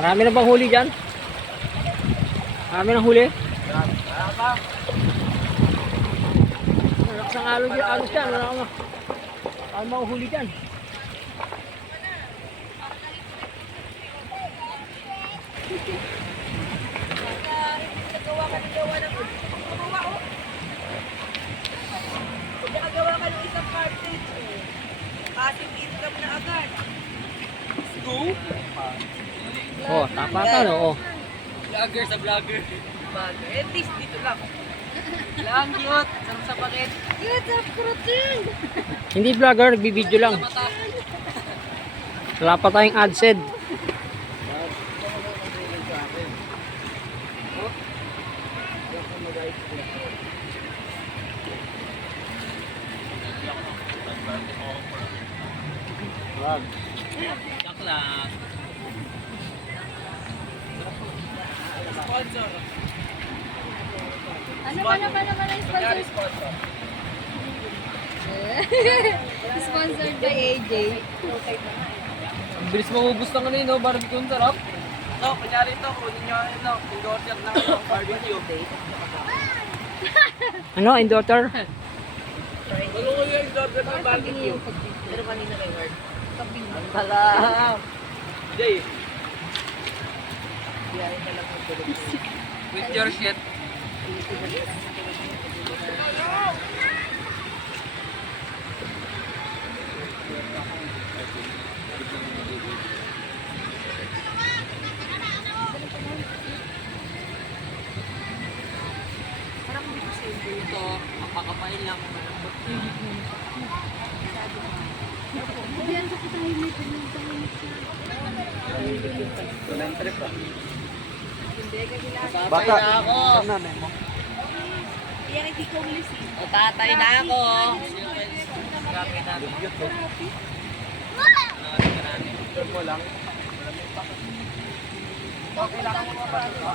Marami na bang huli dyan? Marami ng huli? Malakas ang alog dyan. Wala akong mahuli dyan. Nakagawa ka ng isang cartridge eh. Ating income na agad. Go? Oh, tapatan oh. Vlogger sa vlogger. At least dito lang. Lang cute. Sarap sa pakit. Cute, sarap kurutin. Hindi vlogger, nagbibideo lang. Wala pa tayong AdSed. Sakla. Sponsor. Ano ang sponsor? Sponsored by AJ. Ang bilis mangubos ng ano yun, no? Barbecue, ang sarap. No, kunyari ito, kunin nyo ano, endorser ng barbecue. Ano, endorser? Ano ko yung endorser ng barbecue? Pero kanina kay Ward. Ang tala. Jay. With your shit. Parang hindi ko simple ito. Mapakamain lang. Malambot. Diyan sa tayo may pinagtahimik siya. Bata na ako. Iyan hindi ko ulis eh. O tatay na ako. Mo lang. Kailangan mo ba ito?